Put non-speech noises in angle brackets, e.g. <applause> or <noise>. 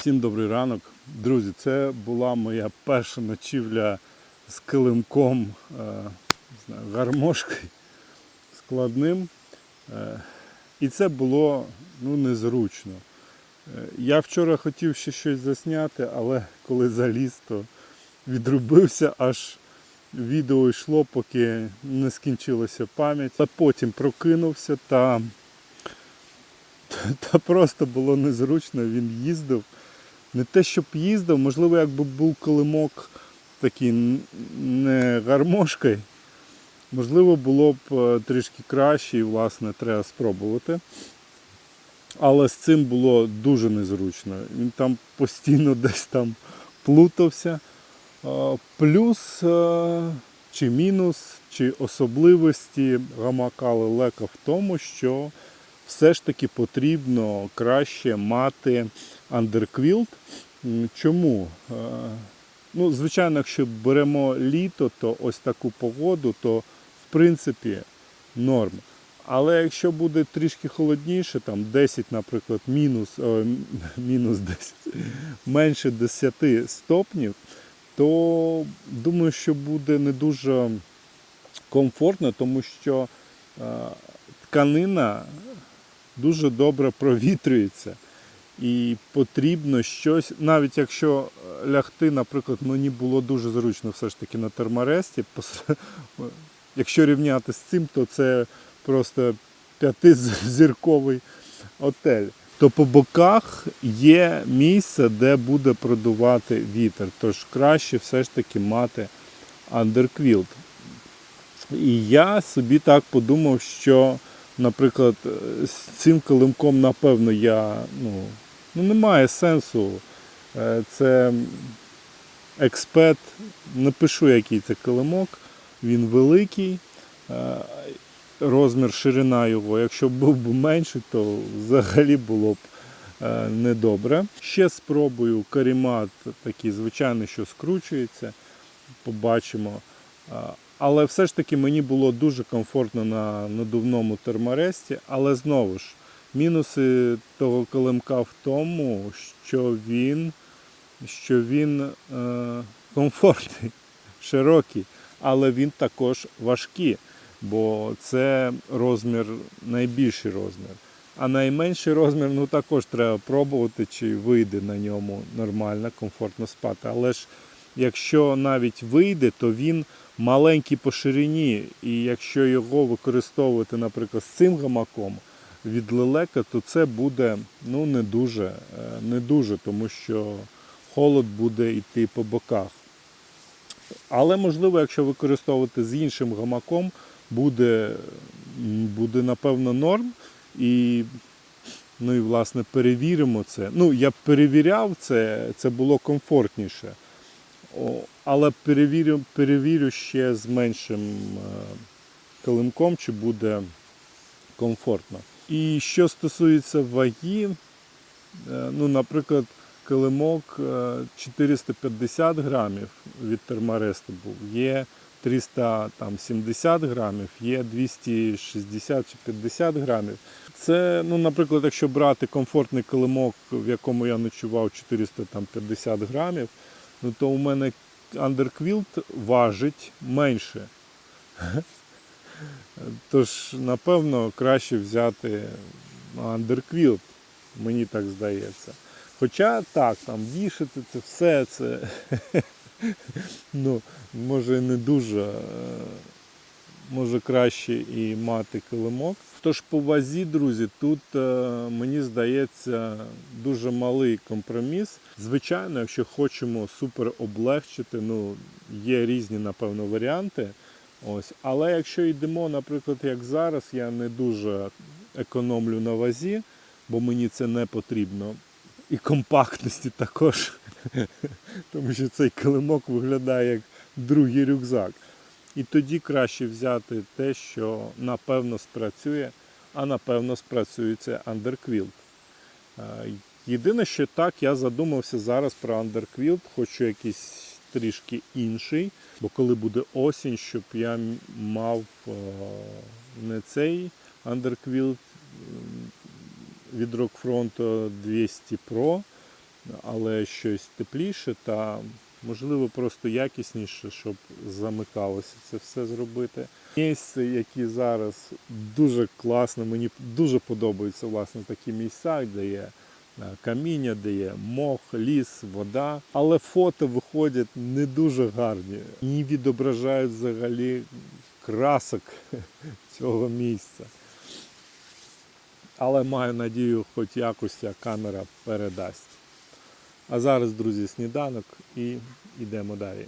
Всім добрий ранок. Друзі, це була моя перша ночівля з килимком, е, не знаю, гармошкою складним. Е, і це було ну, незручно. Е, я вчора хотів ще щось засняти, але коли заліз, то відрубився, аж відео йшло, поки не скінчилася пам'ять. А потім прокинувся та, та просто було незручно. Він їздив. Не те, щоб їздив, можливо, якби був колимок такий не гармошкою, можливо, було б е, трішки краще і, власне, треба спробувати. Але з цим було дуже незручно. Він там постійно <laughs> десь там плутався. Е, Плюс е, чи мінус, чи особливості гамака лелека в тому, що все ж таки потрібно краще мати андерквілт. Чому? Е, Ну, звичайно, якщо беремо літо, то ось таку погоду, то в принципі норм. Але якщо буде трішки холодніше, там 10, наприклад, мінус, о, <laughs> мінус 10, менше 10 стопнів, то думаю, що буде не дуже комфортно, тому що е, тканина дуже добре <laughs> провітрюється. І потрібно щось, навіть якщо лягти, наприклад, мені було дуже зручно все ж таки на терморесті. <laughs> Якщо рівняти з цим, то це просто п'ятизірковий отель. То по боках є місце, де буде продувати вітер. Тож краще все ж таки мати андерквілт. І я собі так подумав, що, наприклад, з цим килимком, напевно, я ну, ну немає сенсу. Е, Це експет, напишу, який це килимок, він великий, е, розмір, ширина його. Якщо б був би менший, то взагалі було б е, недобре. Ще спробую карімат такий звичайний, що скручується. Побачимо. Але все ж таки мені було дуже комфортно на надувному терморесті. Але знову ж, мінуси того килимка в тому, що він, що він е, комфортний, <laughs> широкий, але він також важкий, бо це розмір, найбільший розмір. А найменший розмір ну також треба пробувати, чи вийде на ньому нормально, комфортно спати. Але ж якщо навіть вийде, то він маленький по ширині. І якщо його використовувати, наприклад, з цим гамаком від лелека, то це буде ну, не дуже, е, не дуже, тому що холод буде йти по боках. Але можливо, якщо використовувати з іншим гамаком, буде, буде напевно норм. І, ну і власне перевіримо це. Ну, я перевіряв це, це було комфортніше. О, але перевірю, перевірю ще з меншим е, килимком, чи буде комфортно. І що стосується ваги, е, ну, наприклад, килимок е, 450 грамів від терморесту був, є 370 грамів, є 260 чи 50 грамів. Це, ну, наприклад, якщо брати комфортний килимок, в якому я ночував 450 грамів, ну, то у мене андерквілт важить менше. Тож, напевно, краще взяти андерквілт, мені так здається. Хоча так, там вішати це все, це <laughs> ну, може не дуже, е, може краще і мати килимок. Тож по вазі, друзі, тут е, мені здається дуже малий компроміс. Звичайно, якщо хочемо супер облегчити, ну є різні, напевно, варіанти. Ось. Але якщо йдемо, наприклад, як зараз, я не дуже економлю на вазі, бо мені це не потрібно. І компактності також. <laughs> Тому що цей килимок виглядає як другий рюкзак. І тоді краще взяти те, що напевно спрацює, а напевно спрацює це андерквілт. Єдине, що так, я задумався зараз про андерквілт, хочу якийсь трішки інший, бо коли буде осінь, щоб я мав е, не цей андерквілт від Rockfront 200 Pro, але щось тепліше та можливо просто якісніше, щоб замикалося це все зробити. Місце, які зараз дуже класно, мені дуже подобаються власне такі місця, де є каміння, де є мох, ліс, вода. Але фото виходять не дуже гарні. Не відображають взагалі красок <laughs> цього місця. Але маю надію, хоч якось ця камера передасть. А зараз, друзі, сніданок і йдемо далі.